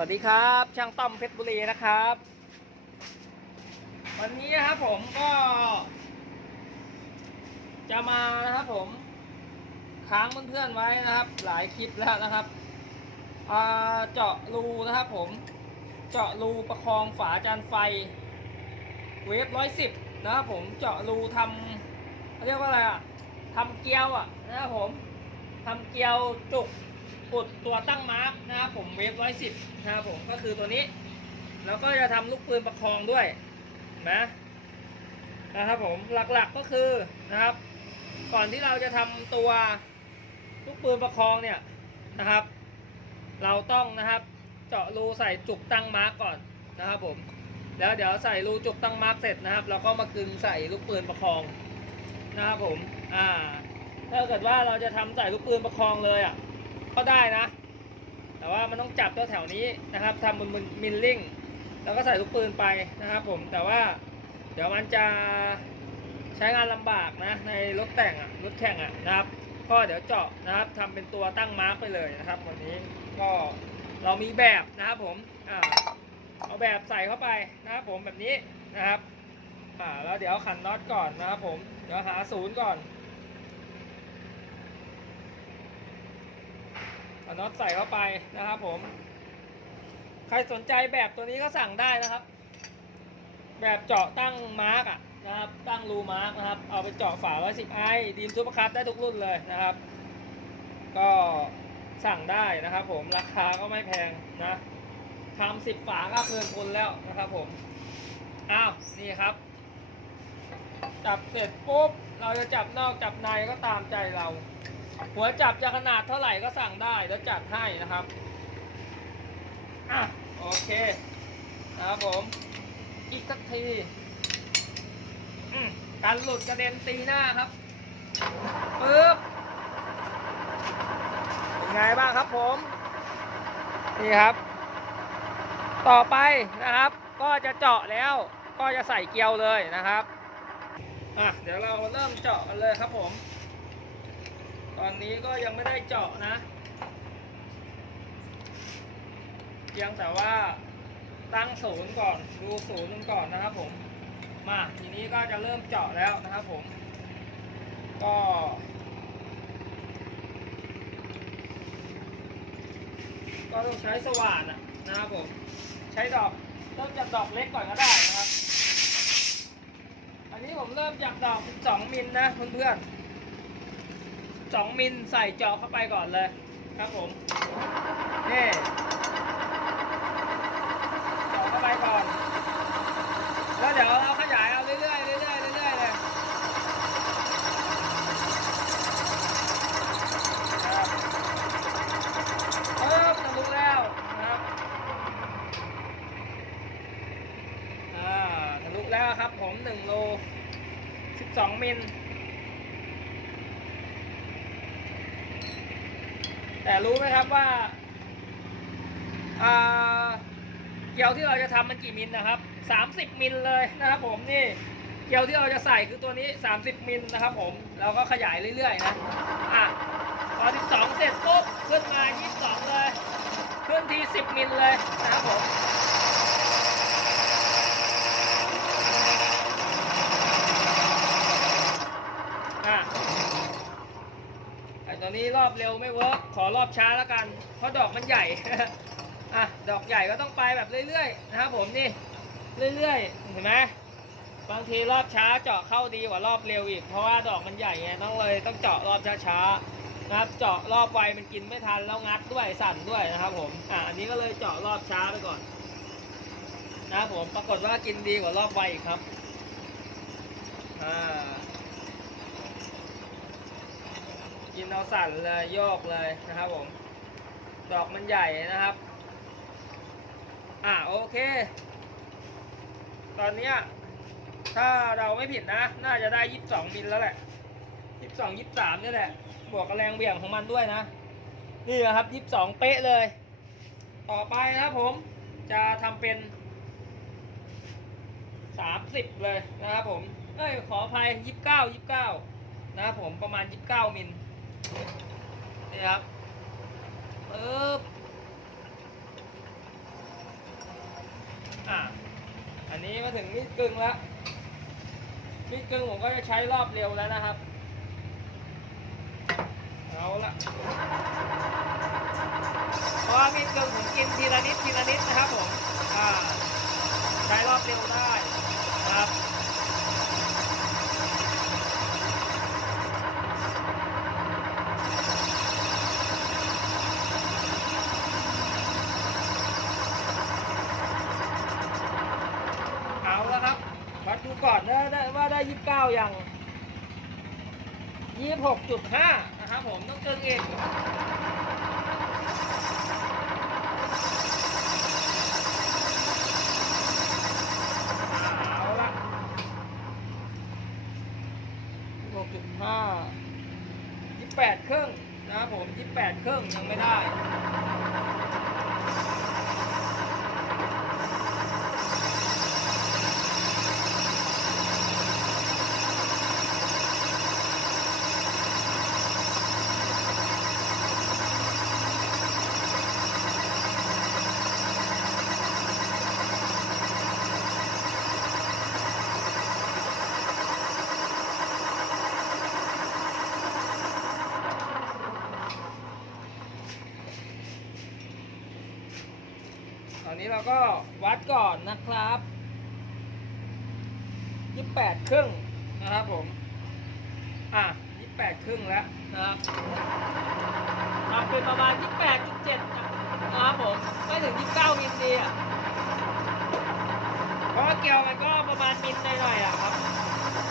วัสดีครับ ช่างต้อมเพชรบุรีนะครับ วันนี้นะครับผมก็ จะมานะครับผม ค้างเพื่อนๆไว้นะครับ หลายคลิปแล้วนะครับเจาะรูนะครับผม เจาะรูประคองฝาจานไฟ เวฟร้อยสิบนะครับผมเจาะรูทำเขาเรียกว่าอะไรอะทำเกลียวอะนะครับผมทำเกลียวจุก ปุดตัวตั้งมาร์กนะครับผมเวฟร้อยสิบนะครับผมก็คือตัวนี้ แล้วก็จะทำลูกปืนประคองด้วยนะนะครับผมหลักๆก็คือนะครับ ก่อนที่เราจะทำตัวลูกปืนประคองเนี่ยนะครับ เราต้องนะครับ เจาะรูใส่จุกตั้งมาร์กก่อนนะครับผมแล้วเดี๋ยวใส่รูจุกตั้งมาร์กเสร็จนะครับเราก็มากึงใส่ลูกปืนประคองนะครับผมอ่าถ้าเกิดว่าเราจะทำใส่ลูกปืนประคองเลยอะ ก็ได้นะ แต่ว่ามันต้องจับตัวแถวนี้นะครับทำบนมิลลิ่ง แล้วก็ใส่ลูกปืนไปนะครับผม แต่ว่าเดี๋ยวมันจะใช้งานลำบากนะในรถแต่งอะรถแข่งอะนะครับก็เดี๋ยวเจาะนะครับทำเป็นตัวตั้งมาร์กไปเลยนะครับ วันนี้ก็เรามีแบบนะครับผมอ่าเอาแบบใส่เข้าไปนะครับผมแบบนี้นะครับอ่าแล้วเดี๋ยวขันน็อตก่อนนะครับผมเดี๋ยวหาศูนย์ก่อน น็อตใส่เข้าไปนะครับผม ใครสนใจแบบตัวนี้ก็สั่งได้นะครับ แบบเจาะตั้งมาร์กอะนะครับ ตั้งรูมาร์กนะครับ เอาไปเจาะฝา110ไอดีมซูเปอร์คัพได้ทุกรุ่นเลยนะครับ ก็สั่งได้นะครับ ผมราคาก็ไม่แพงนะทำสิบฝาก็เกินคนแล้วนะครับ ผมอ้าวนี่ครับ จับเสร็จปุ๊บเราจะจับนอกจับในก็ตามใจเรา หัวจับจะขนาดเท่าไหร่ก็สั่งได้แล้วจัดให้นะครับอะโอเคนะครับผม อีกสักทีการหลุดกระเด็นตีหน้าครับปึ๊บเป็นไงบ้างครับผม นี่ครับ ต่อไปนะครับ ก็จะเจาะแล้ว ก็จะใส่เกลียวเลยนะครับอะเดี๋ยวเราเริ่มเจาะกันเลยครับผม อนนี้ก็ยังไม่ได้เจาะนะ เพียงแต่ว่าตั้งศูนย์ก่อนดูศูนย์กันก่อนนะครับผมมาทีนี้ก็จะเริ่มเจาะแล้วนะครับผม ก็ก็ต้องใช้สว่านนะครับผม ใช้ดอกเริ่มจากดอกเล็กก่อนก็ได้นะครับ อันนี้ผมเริ่มจากดอก 12 มิลนะเพื่อนๆ 2 มิลใส่เจาะเข้าไปก่อนเลยครับผมนี่เจาะเข้าไปก่อน แล้วเดี๋ยวเราขยายเอาเรื่อยๆเรื่อยๆเรื่อยๆเลยครับเออทะลุแล้วนะครับอ่าทะลุแล้วครับผม1โล12 มิล แต่รู้ไหมครับว่าเกลียวที่เราจะทำมันกี่มิลนะครับ30มิลเลยนะครับผมนี่เกลียวที่เราจะใส่คือตัวนี้30มิลนะครับผมเราก็ขยายเรื่อยๆนะอะพอที่สองเสร็จปุ๊บขึ้นมา22เลย ขึ้นที10มิลเลยนะครับผม อะไอตัว นี้รอบเร็วไม่เวิร์กขอรอบช้าแล้วกัน เพราะดอกมันใหญ่ อะ ดอกใหญ่ก็ต้องไปแบบเรื่อยๆ นะครับผมนี่ เรื่อยๆ เห็นไหมบางทีรอบช้าเจาะเข้าดีกว่ารอบเร็วอีก เพราะว่าดอกมันใหญ่ไงต้องเลยต้องเจาะรอบช้าๆนะครับ เจาะรอบไวมันกินไม่ทันแล้วงัดด้วยสั่นด้วยนะครับผม อะอันนี้ก็เลยเจาะรอบช้าไปก่อน นะครับผม ปรากฏว่ากินดีกว่ารอบไวอีกครับ อ่า กินเอาสั่นเลยโยกเลยนะครับผม ดอกมันใหญ่นะครับ อ่าโอเค ตอนเนี้ยถ้าเราไม่ผิดนะ น่าจะได้22มิลแล้วแหละ22 23นี่แหละ บวกกับแรงเบี่ยงของมันด้วยนะ นี่นะครับ22เป๊ะเลย ต่อไปนะครับผมจะทำเป็น30เลยนะครับผม เอ้ยขออภัย29 29นะครับผมประมาณ29มิล นี่ครับปึ๊บอะอันนี้มาถึงมิดกึ่งแล้วมิดกึ่งผมก็จะใช้รอบเร็วแล้วนะครับเอาละเพราะมิดกึ่งผมกินทีละนิดทีละนิดนะครับผมใช้รอบเร็วได้ครับ เก้ายังยี่สิบหกจุดห้านะครับผมต้องเกินเองเอาละหกจุดห้ายี่แปดครึ่งนะครับผมยี่แปดครึ่งยังไม่ได้ ตอนนี้เราก็วัดก่อนนะครับยี่แปดครึ่งนะครับผม อะยี่แปดครึ่งแล้วนะครับทำเป็นประมาณยี่แปดจุดเจ็ดนะครับผมไม่ถึงยี่เก้ามิลดีอะเพราะว่าเกลียวมันก็ประมาณมิลหน่อยๆอะครับ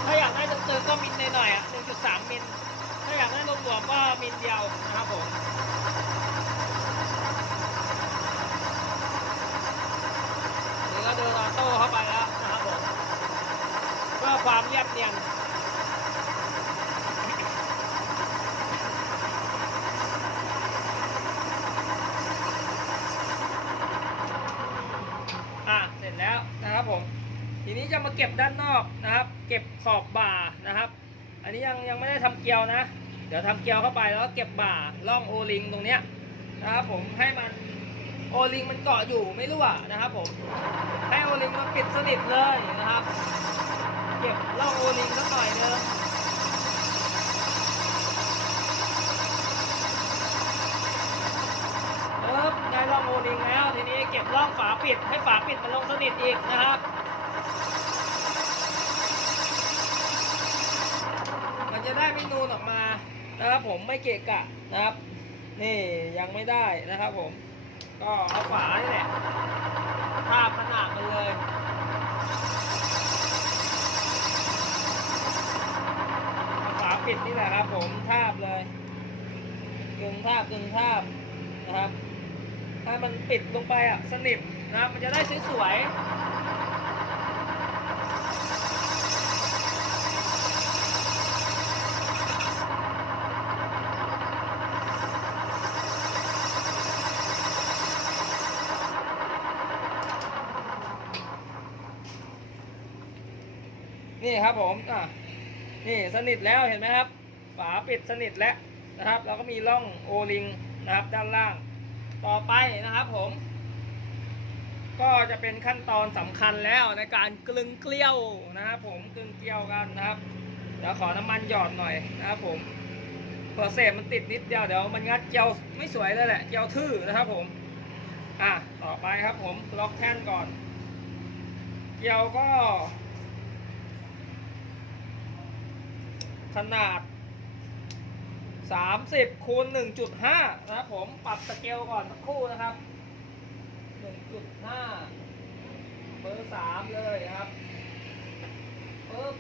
ถ้าอยากได้ตึงๆก็มิลหน่อยๆอะหนึ่งจุดสามมิล ถ้าอยากได้รวมๆก็มิลเดียวนะครับผม นี่ก็เดินออโต้เข้าไปแล้วนะครับผมเพื่อความเรีย บเนียนอะเสร็จแล้วนะครับผม ทีนี้จะมาเก็บด้านนอกนะครับ เก็บขอบบ่านะครับ อันนี้ยังยังไม่ได้ทำเกลียวนะ เดี๋ยวทำเกลียวเข้าไปแล้วก็เก็บบ่าล่องโอลิงตรงเนี้ยนะครับผมให้มันโอลิงมันเกาะอยู่ไม่รั่วนะครับผมให้โอลิงมาปิดสนิทเลยนะครับ เก็บล่องโอลิงสักหน่อยนึงเออได้ล่องโอลิงแล้ว ทีนี้เก็บล่องฝาปิดให้ฝาปิดมันลงสนิทอีกนะครับมันจะได้ไม่นูนออกมานะครับผมไม่เกะกะนะครับ นี่ยังไม่ได้นะครับผม ก็เอาฝานี่แหละทาบขนาดมันเลย ฝา ปิดนี่แหละครับ ผมทาบเลยกึ่งทาบกึ่งทาบนะครับ ถ้ามันปิดลงไปอะสนิทนะครับ มันจะได้สวยๆนี่ครับผมอะ นี่สนิทแล้วเห็นไหมครับ ฝาปิดสนิทแล้วนะครับแล้วก็มีร่องโอลิงนะครับด้านล่าง ต่อไปนะครับผม ก็จะเป็นขั้นตอนสำคัญแล้วในการกลึงเกลียวนะครับผมกลึงเกลียวกันนะครับเดี๋ยวขอน้ำมันหยอดหน่อยนะครับผมเผื่อเศษมันติดนิดเดียวเดี๋ยวมันงัดเกลียวไม่สวยเลยแหละเกลียวทื่อนะครับผมอะต่อไปครับผมล็อกแท่นก่อนเกลียวก็ ขนาด 30คูณ1.5 นะครับผมปรับสเกลก่อนสักครู่นะครับ 1.5เบอร์3เลยนะครับปึ๊บ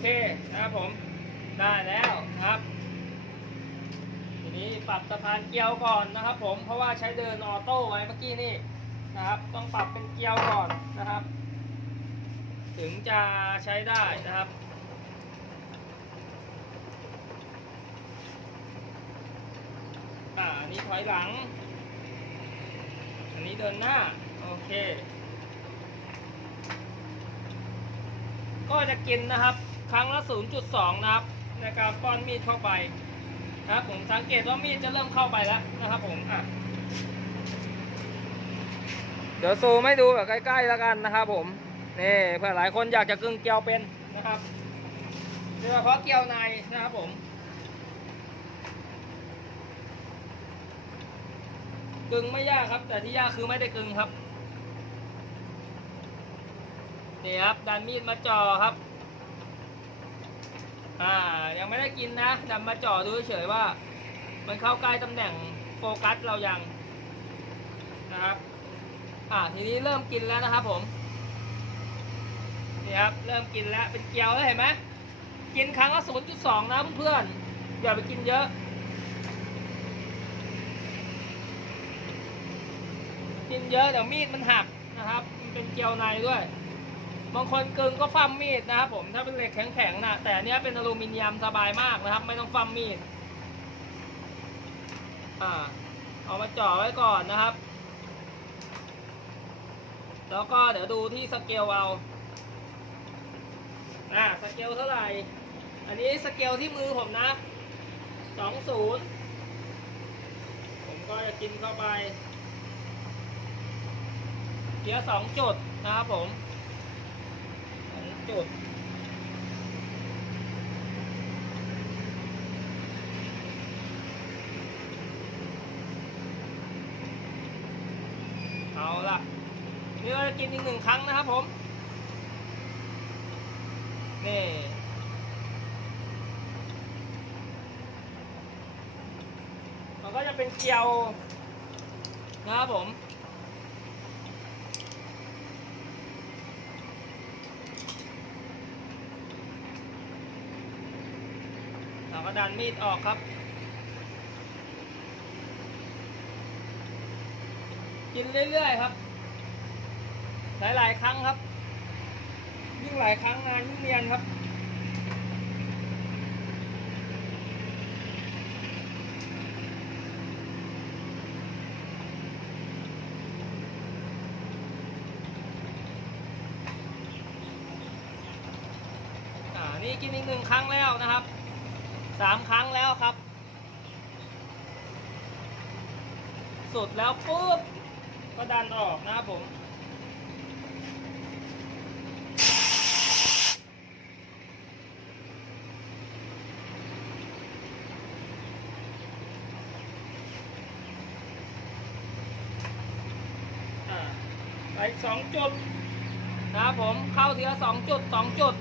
เคนะครับผมได้แล้วครับ ทีนี้ปรับสะพานเกียวก่อนนะครับ ผมเพราะว่าใช้เดินออโต้ไว้เมื่อกี้นี่นะครับ ต้องปรับเป็นเกียวก่อนนะครับ ถึงจะใช้ได้นะครับอ่าอันนี้ถอยหลัง อันนี้เดินหน้าโอเค ก็จะกินนะครับ ครั้งละ 0.2 นะครับ ในการป้อนมีดเข้าไปนะครับผมสังเกตว่ามีดจะเริ่มเข้าไปแล้วนะครับผมอะเดี๋ยวซูมให้ดูแบบใกล้ๆแล้วกันนะครับผมนี่เผื่อหลายคนอยากจะกึ่งเกลียวเป็นนะครับโดยเฉพาะเกลียวในนะครับผมกึ่งไม่ยากครับ แต่ที่ยากคือไม่ได้กึ่งครับนี่ครับดันมีดมาจ่อครับ อ่ายังไม่ได้กินนะดันมาจ่อดูเฉยว่า มันเข้าใกล้ตำแหน่งโฟกัสเรายังนะครับ อ่าทีนี้เริ่มกินแล้วนะครับผมนี่ครับเริ่มกินแล้วเป็นเกลียวแล้วเห็นไหมกินครั้งละ0.2นะเพื่อนๆอย่าไปกินเยอะ กินเยอะเดี๋ยวมีดมันหักนะครับ มันเป็นเกลียวในด้วย บางคนกึ่งก็ฟั่มมีดนะครับผมถ้าเป็นเหล็กแข็งๆนะแต่อันเนี้ยเป็นอลูมิเนียมสบายมากนะครับ ไม่ต้องฟั่มมีดอ่าเอามาจ่อไว้ก่อนนะครับ แล้วก็เดี๋ยวดูที่สเกลเอาอ่าสเกลเท่าไหร่ อันนี้สเกลที่มือผมนะสองศูนย์ผมก็จะกินเข้าไปเกียร์สองจุดนะครับผม จุดเอาละนี่เราจะกินอีกหนึ่งครั้งนะครับผม นี่มันก็จะเป็นเกลียวนะครับผม ราก็ดันมีดออกครับ กินเรื่อยๆครับ หลายๆครั้งครับ ยิ่งหลายครั้งนานยิ่งเนียนครับอ่านี่กินอีกหนึ่งครั้งแล้วนะครับ สามครั้งแล้วครับ สุดแล้วปุ๊บก็ดันออกนะครับผม ไปสองจุดนะครับผมเข้าทีละสองจุดสองจุด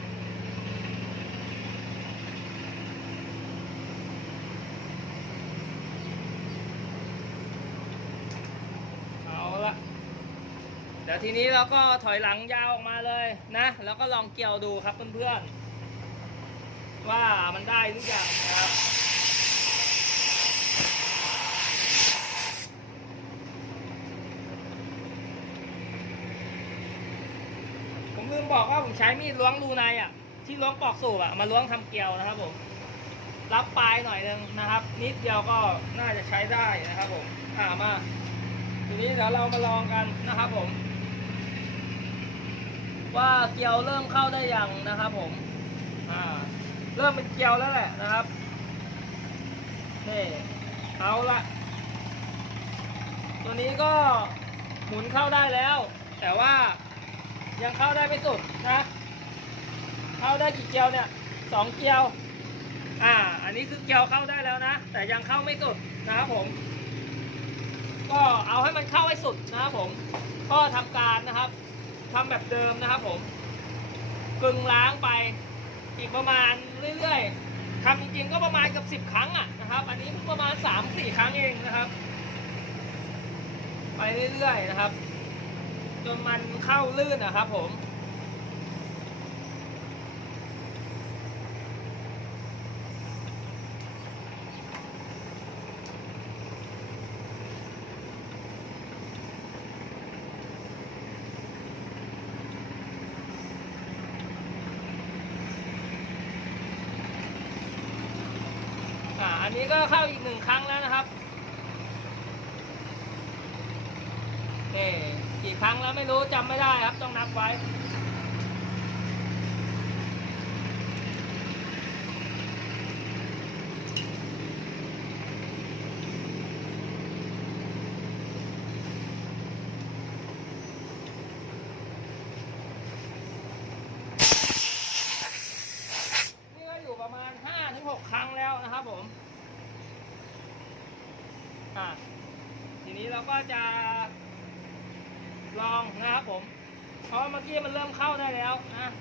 เอาละเดี๋ยว ทีนี้เราก็ถอยหลังยาวออกมาเลยนะ แล้วก็ลองเกี่ยวดูครับเพื่อนๆว่ามันได้ทุกอย่างครับ ผมลืมบอกว่าผมใช้มีดล้วงรูในอะ ที่ล้วงปอกสูบอะมาล้วงทำเกลียวนะครับผมรับปลายหน่อยนึงนะครับ นิดเดียวก็น่าจะใช้ได้นะครับผมอ่ามาทีนี้เดี๋ยวเรามาลองกันนะครับผม ว่าเกลียวเริ่มเข้าได้ยังนะครับผมอ่าเริ่มเป็นเกลียวแล้วแหละนะครับนี่เอาละตัวนี้ก็หมุนเข้าได้แล้ว แต่ว่ายังเข้าได้ไม่สุดนะเข้าได้กี่เกลียวเนี่ยสองเกลียวอ่าอันนี้คือเกลียวเข้าได้แล้วนะ แต่ยังเข้าไม่สุดนะครับผม ก็เอาให้มันเข้าให้สุดนะครับผม ก็ทำการนะครับ ทำแบบเดิมนะครับผมกึ่งล้างไปอีกประมาณเรื่อยๆทำจริงๆก็ประมาณกับสิบครั้งอะนะครับ อันนี้ประมาณสามสี่ครั้งเองนะครับ ไปเรื่อยๆนะครับ จนมันเข้าลื่นนะครับผม นี้ก็เข้าอีกหนึ่งครั้งแล้วนะครับนี่กี่ครั้งแล้วไม่รู้จำไม่ได้ครับต้องนับไว้ ทีนี้เราก็จะลองนะครับผม เพราะเมื่อกี้มันเริ่มเข้าได้แล้วนะ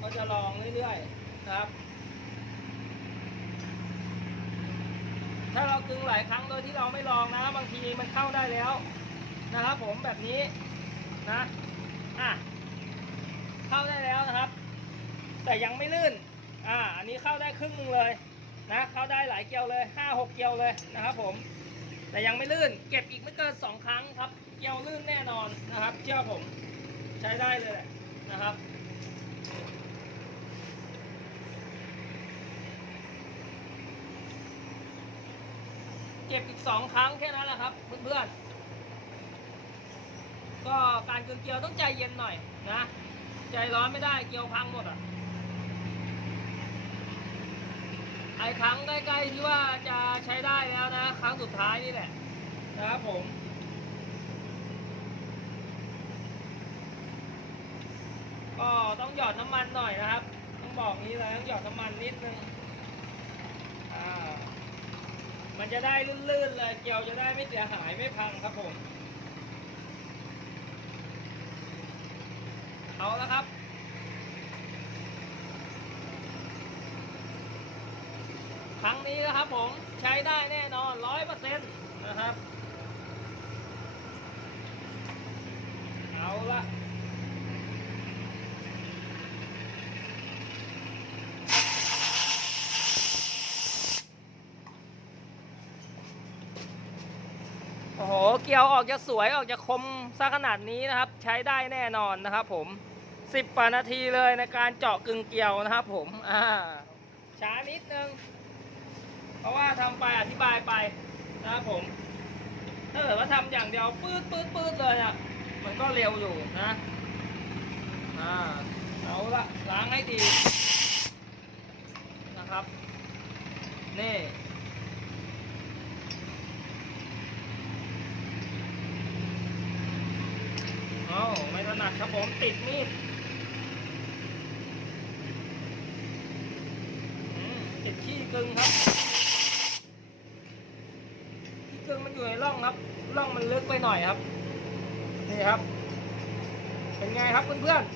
ก็จะลองเรื่อยๆนะครับ ถ้าเรากึงหลายครั้งโดยที่เราไม่ลองนะ บางทีมันเข้าได้แล้วนะครับผมแบบนี้นะ อะ เข้าได้แล้วนะครับ แต่ยังไม่ลื่น อ่าอันนี้เข้าได้ครึ่งหนึงเลยนะเข้าได้หลายเกลียวเลยห้าหกเกลียวเลยนะครับผม แต่ยังไม่ลื่นเก็บอีกไม่เกินสองครั้งครับ เกลียวลื่นแน่นอนนะครับเชื่อผม ใช้ได้เลยนะครับเก็บอีกสองครั้งแค่นั้นแหละครับเพื่อนๆก็การกึงเกลียวต้องใจเย็นหน่อยนะ ใจร้อนไม่ได้เกลียวพังหมดอะ ไอ้ครั้งใกล้ๆที่ว่าจะใช้ได้แล้วนะ ครั้งสุดท้ายนี่แหละนะครับผมก็ต้องหยอดน้ำมันหน่อยนะครับ ต้องบอกนี้เลยต้องหยอดน้ำมันนิดนึงอ่ามันจะได้ลื่นๆเลยเกลียวจะได้ไม่เสียหายไม่พังครับผมเอาแล้วครับ รั้งนี้นะครับผมใช้ได้แน่นอนร้อยเปอร์เซ็นต์นะครับ เอาละโอ้โห เกียวออกจะสวยออกจะคมซะขนาดนี้นะครับ ใช้ได้แน่นอนนะครับผมสิบกว่านาทีเลยในการเจาะกึ่งเกลียวนะครับผม อ่า ช้านิดนึง เพราะว่าทำไปอธิบายไปนะครับผมถ้าเกิดว่าทำอย่างเดียวปื๊ดปื๊ดปื๊ดเลยอะมันก็เร็วอยู่นะอ่าเอาละล้างให้ดีนะครับนี่เอาไม่ถนัดครับผมติดมีดติดขี้กึ่งครับ ขี้กึ่งมันอยู่ในร่องค ร่องมันลึกไปหน่อยครับ นี่ครับ เป็นไงครับเพื่อนๆ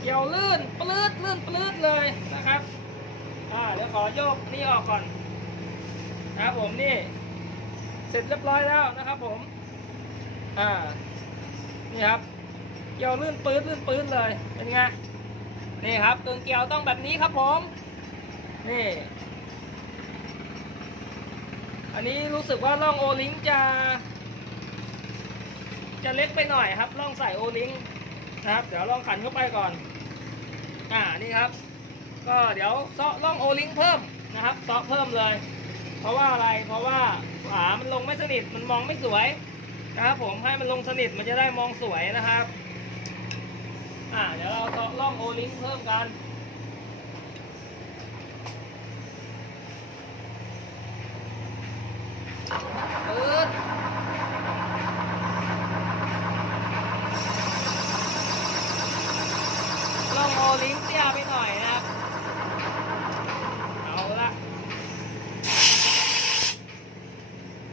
เกี่ยวลื่นปลื้ดลื่นปลื้ดเลยนะครับ อ่าเดี๋ยวขอโยกนี่ออกก่อนนะครับผมนี่เสร็จเรียบร้อยแล้วนะครับผม อ่า นี่ครับ เกี่ยวลื่นปื๊ดลื่นปื๊ดเลย เป็นไง นี่ครับกึ่งเกี่ยวต้องแบบนี้ครับผม นี่ อันนี้รู้สึกว่าร่องโอลิงจะ จะเล็กไปหน่อยครับร่องใส่โอลิงนะครับ เดี๋ยวลองขันเข้าไปก่อน อ่านี่ครับ ก็เดี๋ยวเซาะร่องโอลิงเพิ่มนะครับเซาะเพิ่มเลย เพราะว่าอะไรเพราะว่าฝามันลงไม่สนิทมันมองไม่สวยนะครับผมให้มันลงสนิทมันจะได้มองสวยนะครับ อ่าเดี๋ยวเราเซาะร่องโอลิงเพิ่มกัน ปืดลองโอลิงเตี้ยไปหน่อยนะครับ เอาละ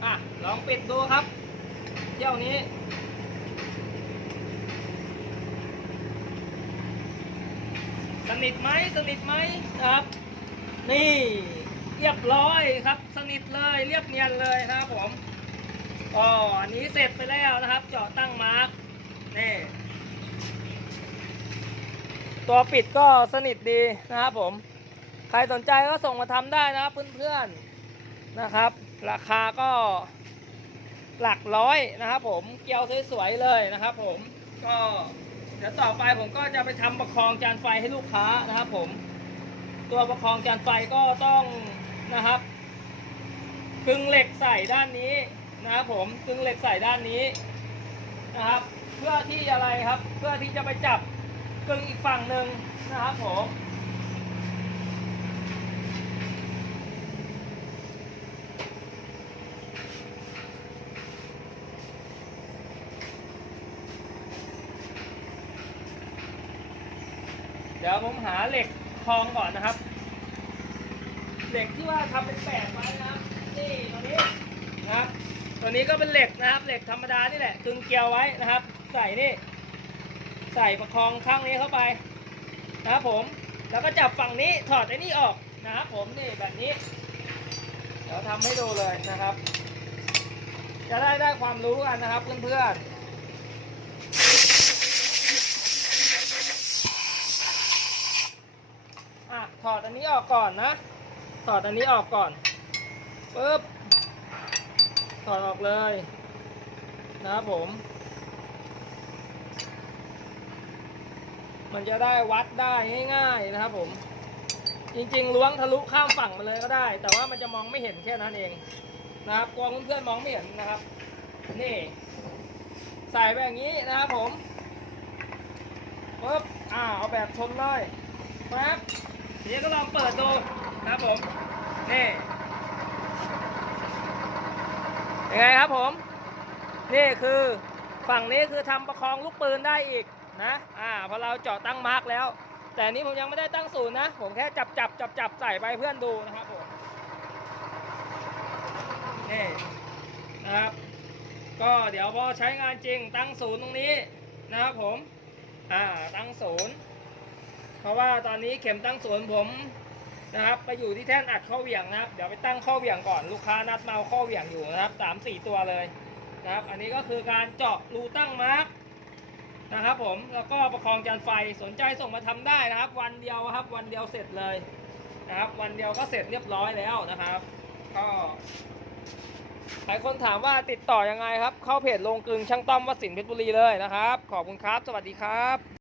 อะ ลองปิดดูครับ เที่ยวนี้ ส นิทไหมสนิทไหมครับ นี่เรียบร้อยครับ สนิทเลยเรียบเนียนเลยนะครับผมอ๋ออันนี้เสร็จไปแล้วนะครับ เจาะตั้งมาร์กนี่ตัวปิดก็สนิทดีนะครับผม ใครสนใจก็ส่งมาทำได้นะครับเพื่อนๆนะครับ ราคาก็หลักร้อยนะครับผม เกลียวสวยๆเลยนะครับผมก็ ดี๋ยวต่อไปผมก็จะไปทำประคองจานไฟให้ลูกค้านะครับ ผม ตัวประคองจานไฟก็ต้องนะครับกึงเหล็กใส่ด้านนี้นะครับผมกึงเหล็กใส่ด้านนี้นะครับ เพื่อที่อะไรครับ เพื่อที่จะไปจับกึงอีกฝั่งหนึ่งนะครับผม เดี๋ยวผมหาเหล็กคลองก่อนนะครับ เหล็กที่ว่าทำเป็นแปดไว้นะครับนี่ตัวนี้นะครับ ตัวนี้ก็เป็นเหล็กนะครับ เหล็กธรรมดานี่แหละกึงเกลียวไว้นะครับ ใส่นี่ ใส่ประคองข้างนี้เข้าไปนะครับผมแล้วก็จับฝั่งนี้ถอดไอ้นี่ออกนะครับผมนี่แบบนี้เดี๋ยวทำให้ดูเลยนะครับ จะได้ได้ความรู้กันนะครับเพื่อนๆอะถ อดอันนี้ออกก่อนนะ ถอดอันนี้ออกก่อนปึ๊บ ถอดออกเลย นะครับผม มันจะได้วัดได้ง่ายๆนะครับผม จริงๆล้วงทะลุข้ามฝั่งมาเลยก็ได้ แต่ว่ามันจะมองไม่เห็นแค่นั้นเองนะครับกลัวเพื่อนๆมองไม่เห็นนะครับ นี่ ใส่ไปอย่างนี้นะครับผมปึ๊บ อ่า เอาแบบชนเลยครับ ทีนี้ก็ลองเปิดดูนะครับผม นี่ ยังไงครับผม นี่คือฝั่งนี้คือทำประคองลูกปืนได้อีกนะ อ่า พอเราเจาะตั้งมาร์กแล้ว แต่นนี้ผมยังไม่ได้ตั้งศูนย์นะ ผมแค่จับจับจับจับใส่ไปเพื่อนดูนะครับผม นี่นะครับ ก็เดี๋ยวพอใช้งานจริงตั้งศูนย์ตรงนี้นะครับผม อ่า ตั้งศูนย์ เพราะว่าตอนนี้เข็มตั้งศูนย์ผมนะครับไปอยู่ที่แท่นอัดข้อเหวี่ยงนะครับ เดี๋ยวไปตั้งข้อเหวี่ยงก่อนลูกค้านัดมาข้อเหวี่ยงอยู่นะครับสามสี่ตัวเลยนะครับ อันนี้ก็คือการเจาะรูตั้งมาร์กนะครับผมแล้วก็ประคองจานไฟสนใจส่งมาทำได้นะครับ วันเดียวครับ วันเดียวเสร็จเลยนะครับ วันเดียวก็เสร็จเรียบร้อยแล้วนะครับ ก็หลายคนถามว่าติดต่อยังไงครับ เข้าเพจลงกลึงช่างต้อมวสินเพชรบุรีเลยนะครับ ขอบคุณครับ สวัสดีครับ